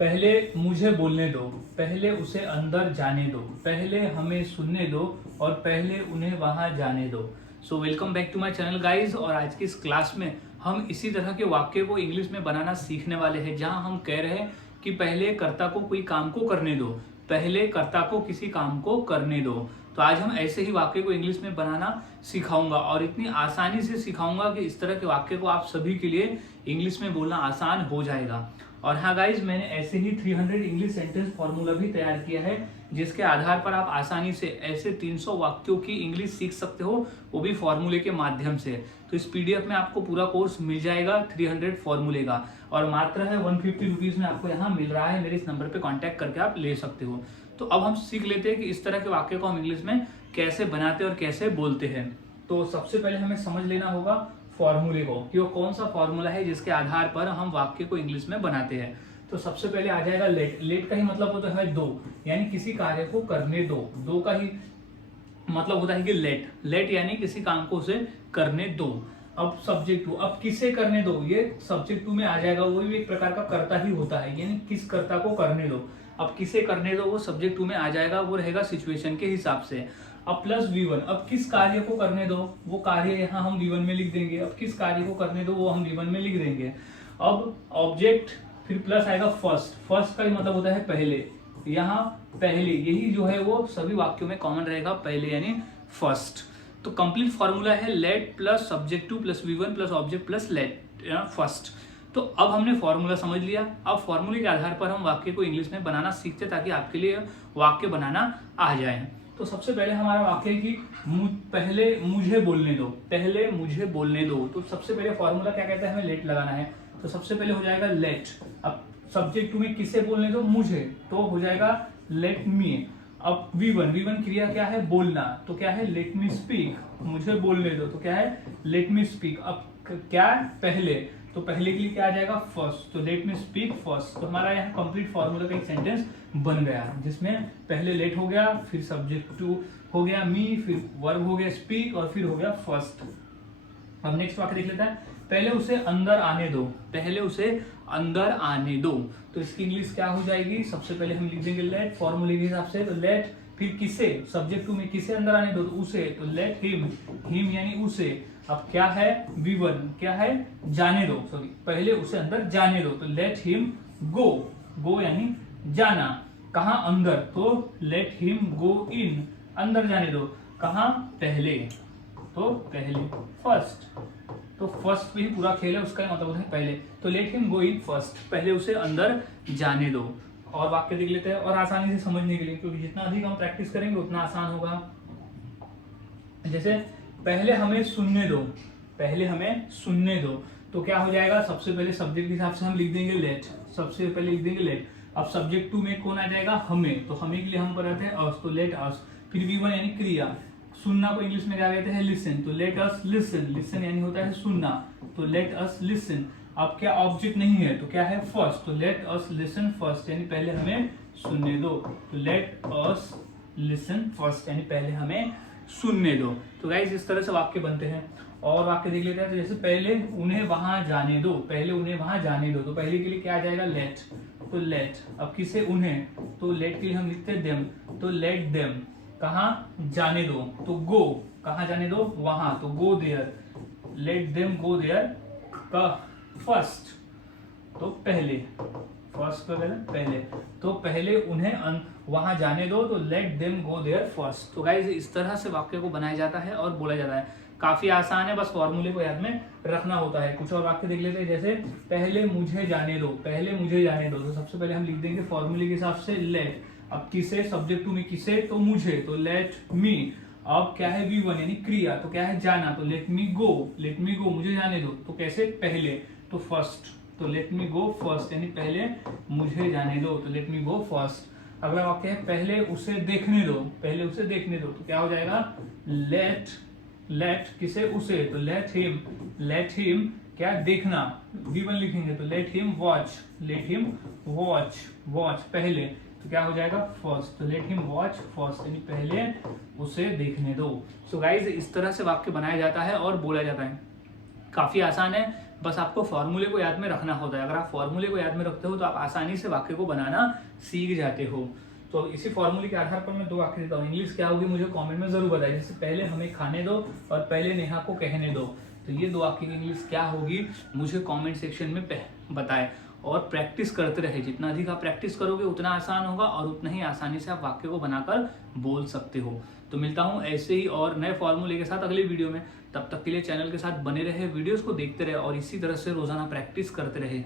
पहले मुझे बोलने दो, पहले उसे अंदर जाने दो, पहले हमें सुनने दो और पहले उन्हें वहां जाने दो। So welcome back to my channel guys. और आज की इस क्लास में हम इसी तरह के वाक्य को इंग्लिश में बनाना सीखने वाले हैं, जहां हम कह रहे हैं कि पहले कर्ता को कोई काम को करने दो, पहले कर्ता को किसी काम को करने दो। तो आज हम ऐसे ही वाक्य को इंग्लिश में बनाना सिखाऊंगा और इतनी आसानी से सिखाऊंगा कि इस तरह के वाक्य को आप सभी के लिए इंग्लिश में बोलना आसान हो जाएगा। और हाँ गाइज, मैंने ऐसे ही 300 इंग्लिश सेंटेंस फॉर्मूला भी तैयार किया है, जिसके आधार पर आप आसानी से ऐसे 300 वाक्यों की इंग्लिश सीख सकते हो, वो भी फॉर्मूले के माध्यम से। तो इस पीडीएफ में आपको पूरा कोर्स मिल जाएगा 300 फॉर्मूले का, और मात्र है 150 रुपीज में आपको यहाँ मिल रहा है। मेरे इस नंबर पे कांटेक्ट करके आप ले सकते हो। तो अब हम सीख लेते हैं कि इस तरह के वाक्य को हम इंग्लिश में कैसे बनाते और कैसे बोलते हैं। तो सबसे पहले हमें समझ लेना होगा फॉर्मूले को, कि वो कौन सा फॉर्मूला है जिसके आधार पर हम वाक्य को इंग्लिश में बनाते हैं। तो सबसे पहले आ जाएगा लेट। लेट का ही मतलब होता है दो, यानी किसी कार्य को करने दो। दो का ही मतलब होता है कि लेट। लेट यानी किसी काम को उसे करने दो। अब सब्जेक्ट टू, अब किसे करने दो, ये सब्जेक्ट टू में आ जाएगा। वो भी एक प्रकार का कर्ता ही होता है, यानी किस कर्ता को करने दो। अब किसे करने दो वो सब्जेक्ट टू में आ जाएगा, वो रहेगा सिचुएशन के हिसाब से। अब प्लस V1, अब किस कार्य को करने दो, वो कार्य यहाँ हम V1 में लिख देंगे। अब किस कार्य को करने दो वो हम V1 में लिख देंगे। अब ऑब्जेक्ट, फिर प्लस आएगा फर्स्ट। फर्स्ट का ही मतलब होता है पहले। यहाँ पहले, यही जो है वो सभी वाक्यों में कॉमन रहेगा, पहले यानी फर्स्ट। तो कंप्लीट फॉर्मूला है late plus subject two plus V1 plus object plus let first. तो अब हमने फॉर्मूला समझ लिया। अब फॉर्मूले के आधार पर हम वाक्य को इंग्लिश में बनाना सीखते, ताकि आपके लिए वाक्य बनाना आ जाए। तो सबसे पहले हमारा वाक्य है कि पहले मुझे बोलने दो, पहले मुझे बोलने दो। तो सबसे पहले फॉर्मूला क्या कहता है, हमें लेट लगाना है। तो सबसे पहले हो जाएगा लेट। अब सब्जेक्ट टू में किसे बोलने दो, मुझे, तो हो जाएगा लेट मी। अब V1, V1 क्रिया क्या है, बोलना, तो क्या है लेट मी स्पीक। मुझे बोलने दो तो क्या है लेट मी स्पीक। अब क्या पहले, तो पहले के लिए क्या आ जाएगा फर्स्ट, तो लेट मी स्पीक फर्स्ट। तो हमारा यहाँ कंप्लीट फॉर्मूला का एक सेंटेंस बन गया, जिसमें पहले लेट हो गया, फिर सब्जेक्ट टू हो गया मी, फिर वर्ब हो गया स्पीक, और फिर हो गया फर्स्ट। अब नेक्स्ट वाक्य देख लेते हैं, पहले उसे अंदर आने दो, पहले उसे अंदर आने दो। तो इसकी इंग्लिश क्या हो जाएगी, सबसे पहले हम लिख देंगे लेट फॉर्मूले के हिसाब से। तो लेट, फिर किसे, सब्जेक्ट टू में किसे अंदर आने दो, तो उसे, तो लेट हिम। हिम यानी उसे। अब क्या है V1, क्या है जाने दो, सॉरी पहले उसे अंदर जाने दो, तो लेट हिम गो। गो यानी जाना। कहाँ अंदर, तो लेट हिम गो इन, अंदर जाने दो। कहाँ पहले, तो पहले फर्स्ट। तो फर्स्ट पे ही पूरा खेल है, उसका मतलब है पहले। तो let him go in first, पहले उसे अंदर जाने दो। और वाक्य देख लेते हैं और आसानी से समझने के लिए, क्योंकि जितना अधिक हम प्रैक्टिस करेंगे उतना आसान होगा। जैसे पहले हमें सुनने दो, पहले हमें सुनने दो, तो क्या हो जाएगा, सबसे पहले सब्जेक्ट के हिसाब से हम लिख देंगे लेट। सबसे पहले लिख देंगे लेट। अब सब्जेक्ट टू में कौन आ जाएगा, हमें, तो हमें के लिए हम बनाते हैं अस, तो लेट अस। फिर V1 यानी क्रिया। सुनना को इंग्लिश में क्या कहते हैं, लिसन, तो लेट अस लिसन। लिसन यानी होता है सुनना, तो लेट अस लिसन। अब क्या ऑब्जेक्ट नहीं है, तो क्या है फर्स्ट, तो लेट अस लिसन फर्स्ट, यानी पहले हमें सुनने दो, तो लेट अस लिसन फर्स्ट, यानी पहले हमें सुनने दो। तो गाइस इस तरह से वाक्य बनते हैं। और वाक्य देख लेते हैं, तो जैसे पहले उन्हें वहां जाने दो, पहले उन्हें वहां जाने दो, तो पहले के लिए क्या आ जाएगा लेट, तो लेट। अब किसे, उन्हें, तो लेट के लिए हम लिखते हैं देम, तो लेट देम। कहाँ जाने दो, तो गो, कहाँ जाने दो, वहां, तो go there. Let them go there first, तो पहले, फर्स्ट का पहले, तो पहले उन्हें वहां जाने दो, तो let them go there first. तो गाइस इस तरह से वाक्य को बनाया जाता है और बोला जाता है। काफी आसान है, बस फॉर्मूले को याद में रखना होता है। कुछ और वाक्य देख लेते हैं, जैसे पहले मुझे जाने दो, पहले मुझे जाने दो। तो सबसे पहले हम लिख देंगे फॉर्मूले के हिसाब से लेट। अब किसे, सब्जेक्ट टू में किसे, तो मुझे, तो लेट मी। अब क्या है V1 यानी क्रिया, तो क्या है जाना, तो लेट मी गो। लेट मी गो, मुझे जाने दो, तो कैसे पहले, तो फर्स्ट, तो लेट मी गो फर्स्ट, यानी पहले मुझे जाने दो, तो लेट मी गो फर्स्ट। अगला वाक्य है पहले उसे देखने दो, पहले उसे देखने दो, तो क्या हो जाएगा लेट, लेट किसे, उसे, तो लेट हिम। लेट हिम क्या देखना, V1 लिखेंगे, तो let him watch. Let him watch, watch पहले, तो क्या हो जाएगा फर्स्ट, तो लेट हिम वॉच फर्स्ट, यानी पहले उसे देखने दो। सो गाइज इस तरह से वाक्य बनाया जाता है और बोला जाता है। काफी आसान है, बस आपको फॉर्मूले को याद में रखना होता है। अगर आप फॉर्मूले को याद में रखते हो तो आप आसानी से वाक्य को बनाना सीख जाते हो। तो इसी फॉर्मूले के आधार पर मैं 2 वाक्य देता हूँ। इंग्लिश क्या होगी मुझे कमेंट में जरूर बताइए। जैसे पहले हमें खाने दो और पहले नेहा को कहने दो, तो ये 2 वाक्य की इंग्लिश क्या होगी मुझे कमेंट सेक्शन में बताएं। और प्रैक्टिस करते रहे, जितना अधिक आप प्रैक्टिस करोगे उतना आसान होगा और उतना ही आसानी से आप वाक्य को बनाकर बोल सकते हो। तो मिलता हूँ ऐसे ही और नए फॉर्मूले के साथ अगले वीडियो में। तब तक के लिए चैनल के साथ बने रहे, वीडियोस को देखते रहे और इसी तरह से रोजाना प्रैक्टिस करते रहे।